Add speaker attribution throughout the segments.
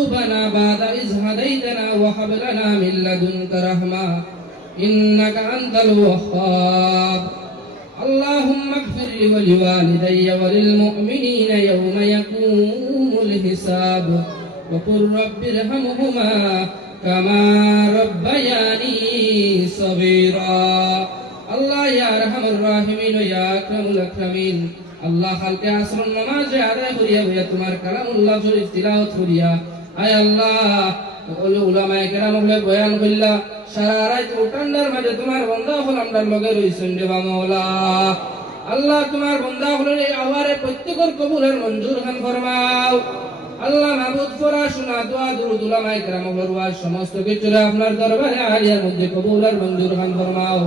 Speaker 1: قلوبنا بعد إذ هديتنا وهب لنا من لدنك رحمة إنك أنت الوهاب اللهم اغفر لي ولوالدي وللمؤمنين يوم يقوم الحساب وقل رب ارحمهما كما ربياني صغيرا الله يا ارحم الراحمين يا اكرم الاكرمين আল্লাহ কালকে আসর নামাজে আদায় করিয়া ভাইয়া তোমার কালামুল্লাহ শরীফ তিলাওয়াত করিয়া আয় আল্লাহ, সকল উলামায়ে কেরাম হলে বয়ান করিলা, সারা রাত মাঝে তোমার বন্ধা হল লগে রইছেন রে আল্লাহ, তোমার বন্ধা এই প্রত্যেকের কবুলের মঞ্জুর খান ফরমাও। আল্লাহ মাহবুদ ফরা, শোনা, দোয়া, দুরুদ, উলামায়ে কেরাম ওয়াজ সমস্ত কিছুরে আপনার দরবারে আলিয়ার মধ্যে কবুল আর মঞ্জুর খান ফরমাও।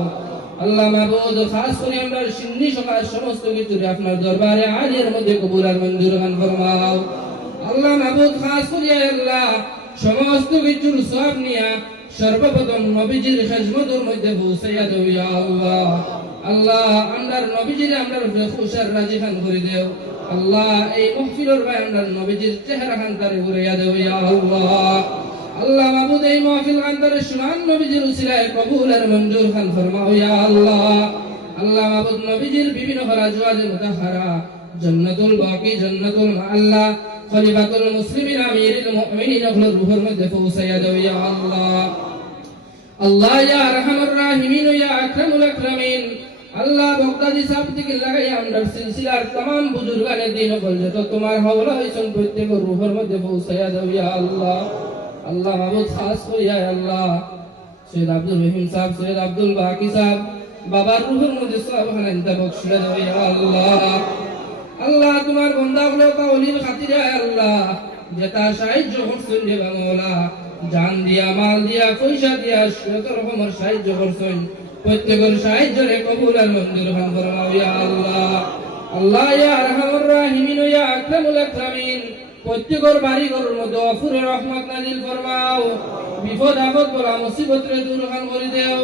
Speaker 1: আল্লাহ মাহবুদ খাস করে আমরা সিন্নি সকাল সমস্ত কিছু আপনার দরবারে আলিয়ার মধ্যে কবুল আর মঞ্জুর খান ফরমাও। আল্লাহ মাহবুদ খাস করে আল্লাহ সমস্ত কিছুর সব নিয়া সর্বপ্রথম নবীজির খেজমতের মধ্যে পৌঁছাইয়া দেব আল্লাহ। আল্লাহ আমরার নবীজির, আমরা খুশার রাজি খান করে দেও। আল্লাহ, এই মহফিলের ভাই আমরা নবীজির চেহারা খান তারে ঘুরাইয়া দেব আল্লাহ। আল্লাহ মাবুদ, এই মাহফিল আন্তরে সুনান নবীজির উসিলায় কবুল আর মঞ্জুর খান ফরমাও ইয়া আল্লাহ। আল্লাহ মাবুদ, নবীজির বিভিন্ন হরা জওয়াজে মুতাহারা, জান্নাতুল বাকি, জান্নাতুল আল্লাহ খলিফাতুল মুসলিমিন আমিরুল মুমিনিন হল রুহের মধ্যে পৌঁছাইয়া দাও ইয়া আল্লাহ আল্লাহ ইয়া আরহামুর রাহিমিন ইয়া আকরামুল আকরামিন আল্লাহ বক্তাদি সাহেব থেকে লাগাই আমরা সিলসিলার तमाम বুজুর্গানের দিন বল যত তোমার হাওলা হইছেন প্রত্যেক রুহের মধ্যে পৌঁছাইয়া দাও ইয়া আল্লাহ আল্লাহ মাহবুদ খাস করিয়া আল্লাহ সৈয়দ আব্দুল রহিম সাহেব সৈয়দ আব্দুল বাকি সাহেব বাবার রুহের মধ্যে সব হানাইতা বকশিয়া দাও ইয়া আল্লাহ আল্লাহ, তোমার বন্দাগুলো কাউলির খাতিরে আল্লাহ। যেটা সাহায্য করছেন রে বাংলা। জান দিয়া, মাল দিয়া, পয়সা দিয়া, যত রকমের সাহায্য করছেন, প্রত্যেকের সাহায্য রে কবুল আর মঞ্জুর খান ফরমাও ইয়া আল্লাহ। আল্লাহ, ইয়া আরহামুর রাহিমিন, ইয়া আকরামুল আকরামিন, প্রত্যেকের বাড়ি ঘরের মধ্যে অফুরে রহমত নাজিল ফরমাও। বিপদ, আপদ, বলা মুসিবত রে দূর খান করে দেও।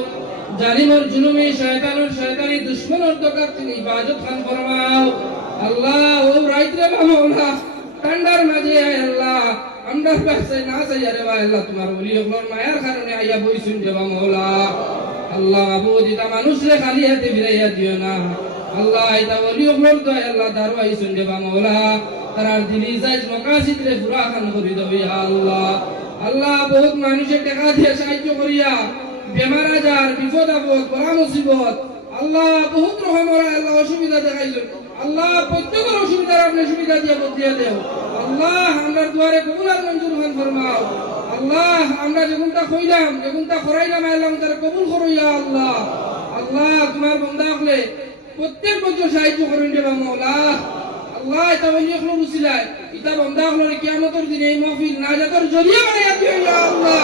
Speaker 1: জালিমের জুলুমি, শয়তানের, শয়তানি দুশ্মনের দরকার তিনি ইবাদত খান ফরমাও। আল্লাহ, ও রাইতরে মাওলা ঠান্ডার মাঝে আল্লাহ। আমরা পাশে না আরে ভাই আল্লাহ, তোমার ওলি ওগুলোর মায়ার কারণে আইয়া বইছুন দেবা মাওলা। আল্লাহ মাবুদ এটা মানুষরে খালি হাতে ফিরাইয়া দিও না। আল্লাহ এটা ওলি ওগুলোর তো আল্লাহ দারো আইছুন দেবা মাওলা। তারার দিলি যাইজ মকাসিদ রে পুরা খান করি দেবে আল্লাহ। আল্লাহ, বহুত মানুষে টাকা দিয়ে সাহায্য করিয়া বেমার আজার, বিপদ আপদ, বড় মুসিবত। আল্লাহ, বহুত রকমের আল্লাহ অসুবিধা দেখাইছেন আল্লাহ, প্রত্যেকের অসুবিধার আপনি সুবিধা দিয়ে বদলিয়ে দেও আল্লাহ, আমরা দুয়ারে কবুল আর মঞ্জুর খান ফরমাও। আল্লাহ, আমরা যেগুনটা কইলাম যেগুনটা করাইলাম, আল্লাহ তারা কবুল করো ইয়া আল্লাহ। আল্লাহ, তোমার বন্ধা হলে প্রত্যেক বছর সাহায্য করুন দেবা মৌলা। আল্লাহ, এটা বলি এখন বুঝিলাই এটা বন্ধা হলো কিয়ামতের দিনে, এই মহফিল নাজাতের জরিয়া বানাইয়া দিও ইয়া আল্লাহ।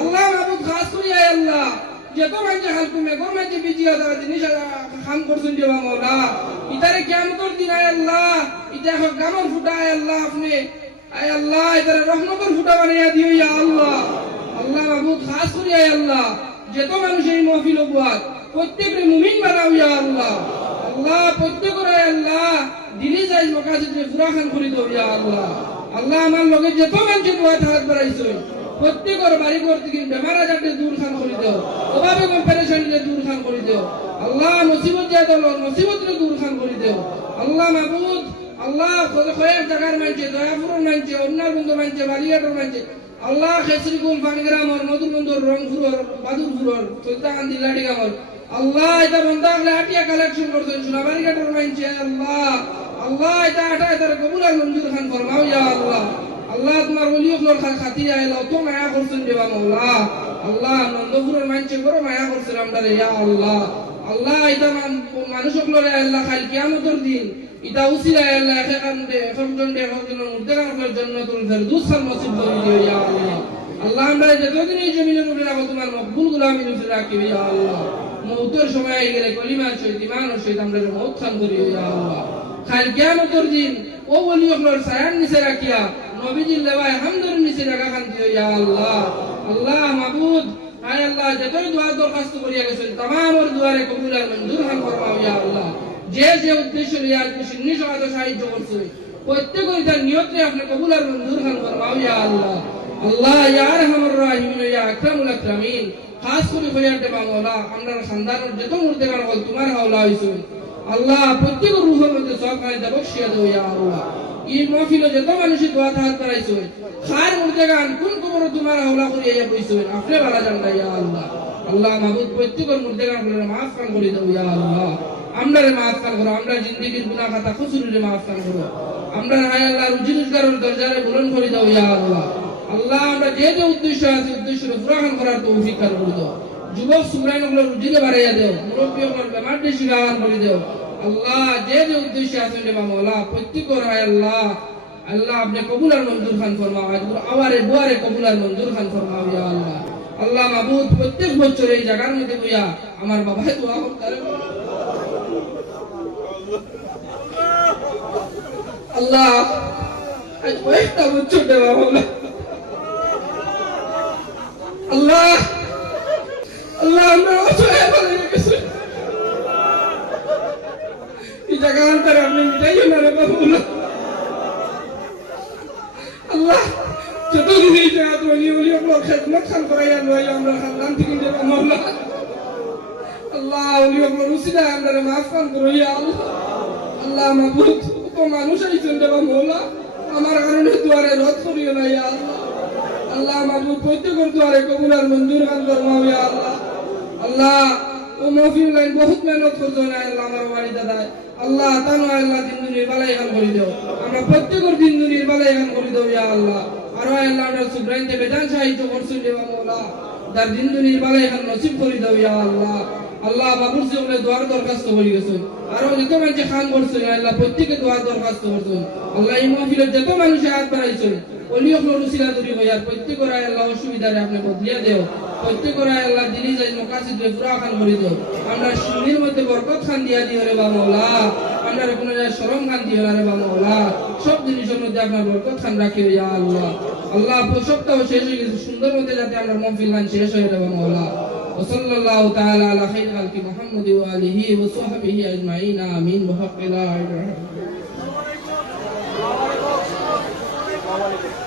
Speaker 1: আল্লাহ, মাহবুব খাস করি আয় আল্লাহ। যত মাঝে হালকু মেঘর মাঝে বিজিয়া দেওয়া জিনিস খাম করছেন দেবা মৌলা। ইতারে কিয়ামতের দিন, আয় আল্লাহ। ইটা এখন গামর ফুটা, আয় আল্লাহ আপনি। আয় আল্লাহ ইতারে রহমতের ফুটা বানাইয়া দিও, ইয়া আল্লাহ। আল্লাহ মাহবুব খাস করি, আয় আল্লাহ। যত মানুষ এই মহফিল উপহার প্রত্যেকের মুমিন বানাও, ইয়া আল্লাহ। আল্লাহ, প্রত্যেকের আল্লাহ। দিলি যাই মকাসিদে পুরা খান করে দাও ইয়া আল্লাহ। আল্লাহ আমার লগে যত মানুষ দোয়া থাকাত বাড়াইছে প্রত্যেকের বাড়ি ঘর থেকে বেমার আজারকে দূর খান করে দেও অভাবে কম দূর খান করে দেও আল্লাহ নসিবত যা দল মুসিবতকে দূর খান করে দেও আল্লাহ মাহবুদ আল্লাহ কয়েক জায়গার মানছে দয়াপুরের মানছে অন্যার বন্ধু মানছে বালিয়াটোর মানছে আল্লাহ খেসরিকুল পানিগ্রামর মধুরবন্ধুর রংপুরর বাদুরপুরর সুলতান দিল্লাটি গামর আল্লাহ এটা বন্ধা হলে আটিয়া কালেকশন করছেন সোনাবাড়ি ঘাটের মানছে আল্লাহ। আল্লাহ এটা আটা এটা কবুল আর মঞ্জুর খান ফরমাও, ইয়া আল্লাহ। আল্লাহ তোমার ওলি হলোর খাতিরে আইলা তো মায়া করছেন দেবা মাওলা আল্লাহ নন্দপুরের মানছে বড় মায়া করছেন আমরা ইয়া আল্লাহ আল্লাহ এটা মানুষ হলোরে আল্লাহ খাল কিয়ামতের দিন ইতা উসিলা আল্লাহ এখন দে এখন জন দে এখন জন মুর্দে কানের জন্য তুল ফেরদৌস খান নসিব করে দিও ইয়া আল্লাহ আল্লাহ আমরা যতদিন এই জমিনের উপরে রাখো তোমার মকবুল গুলামি উপরে রাখিও ইয়া আল্লাহ মৌতের সময় গেলে কলিমার সহিত ইমানের সহিত আমরা মৌত খান করিও ইয়া আল্লাহ খাল কিয়ামতের দিন ও বলি ওগুলোর সায়ান নিচে রাখিয়া। নবীজির লেবায় হামদের নিচে রাখা খান দিও ইয়া আল্লাহ। আল্লাহ মাবুদ। হায় আল্লাহ, যতই দোয়া দরখাস্ত করিয়া গেছেন, তামামর দুয়ারে কবুল আর মঞ্জুর খান ফরমাও ইয়া আল্লাহ। যে যে উদ্দেশ্য লিয়া আজকে সিন্নি সমাজে সাহায্য করছে প্রত্যেকের তার নিয়তে আপনি কবুল আর মঞ্জুর খান ফরমাও ইয়া আল্লাহ। আল্লাহ, ইয়া ইয়া আকরামুল আকরামিন। খাস করে হইয়াতে বাংলা, আমরা খানদানের যত মুর্দে গান বল তোমার হাওলা হইছে। আল্লাহ প্রত্যেক রুহের মধ্যে সব খানিটা বক্সিয়া দেও ইয়া আল্লাহ। এই যত দোয়া খার কোন কবর তোমার হাওলা করিয়া ইয়া আপনি বালা জানলা ইয়া আল্লাহ। আল্লাহ গান করে মাফ কান করে দাও ইয়া আল্লাহ। আমরারে মাফ কান করো, আমরা জিন্দেগির গুনাহ খাতা খুসুরে মাফ কান করো। আমরা হায় আল্লাহ, রুজি রোজগারের দরজারে বুলন করে দাও ইয়া আল্লাহ। আল্লাহ, আমরা যে যে উদ্দেশ্য আছে উদ্দেশ্য করার তৌফিক কার করে যুবক সুমরাইনগুলো রুজিকে বাড়াইয়া দেও। মুরব্বী গুলো বেমার দেশি গাওয়ান করে দেও। আল্লাহ যে যে উদ্দেশ্যে আছে দেবা মৌলা প্রত্যেকর হায় আল্লাহ আল্লাহ আপনি কবুল আর মঞ্জুর খান ফরমাও আওয়ারে বুয়ারে কবুল আর মঞ্জুর খান ফরমাও ইয়া আল্লাহ। আল্লাহ মাবুদ, প্রত্যেক বছর এই জায়গার মধ্যে বইয়া আমার বাবাই দোয়া করতে আল্লাহ, আজ কয়েকটা বছর দেওয়া হলো আল্লাহ আল্লাহ আমরা অসহায় হয়ে গেছি এই জায়গা অন্তরে আপনি মিটাইও না রে বাবুল্লাহ আল্লাহ করাইয়া লই আমরা কারণে দুয়ারে রদ করিও না আল্লাহ মাবুদ প্রত্যেকের দুয়ারে কবুল আর মঞ্জুর খান ফরমাও ইয়া আল্লাহ আল্লাহ, ও মহফিল লাইন বহুত মেহনত করছ না আল্লাহ আমার বাড়ি দাদা আল্লাহ, তানো আল্লাহ দিন দুনির বালাই গান করে দাও। আমরা প্রত্যেকের দিন দুনির বালাই গান করে দাও, ইয়া আল্লাহ। আমরা সুব্রাইনতে বেজান সাহিত্য করছুন দেবা মৌলা তার দিন দুনির বালাই গান নসিব করে দাও ইয়া আল্লাহ। আল্লাহ বাবুর সঙ্গে দোয়ার দরখাস্ত করে গেছেন। আরও যত মানুষ খান করছেন আল্লাহ, প্রত্যেকে দোয়ার দরখাস্ত করছেন। আল্লাহ এই মহফিলের যত মানুষ হাত বাড়াইছেন, অলি অকল উসিলা দূরি হইয়ার প্রত্যেকের আল্লাহ অসুবিধারে আপনি বদলিয়া দেও। প্রত্যেকের আল্লাহ দিলি যাই মকাসিদ পুরা খান করে দেও আমরা সুনির মধ্যে বরকত খান দিয়া দিও রে বা মৌলা আমরা কোনো জায়গায় শরম খান দিও না রে বা মৌলা সব জিনিসের মধ্যে আপনার বরকত খান রাখি ইয়া আল্লাহ আল্লাহ সপ্তাহ শেষ হয়ে গেছে সুন্দর মধ্যে যাতে আমরা মহফিল খান শেষ হয়ে রে বা মৌলা وصلى الله تعالى على خير خلق محمد وآله وصحبه أجمعين آمين بحق لا إله إلا الله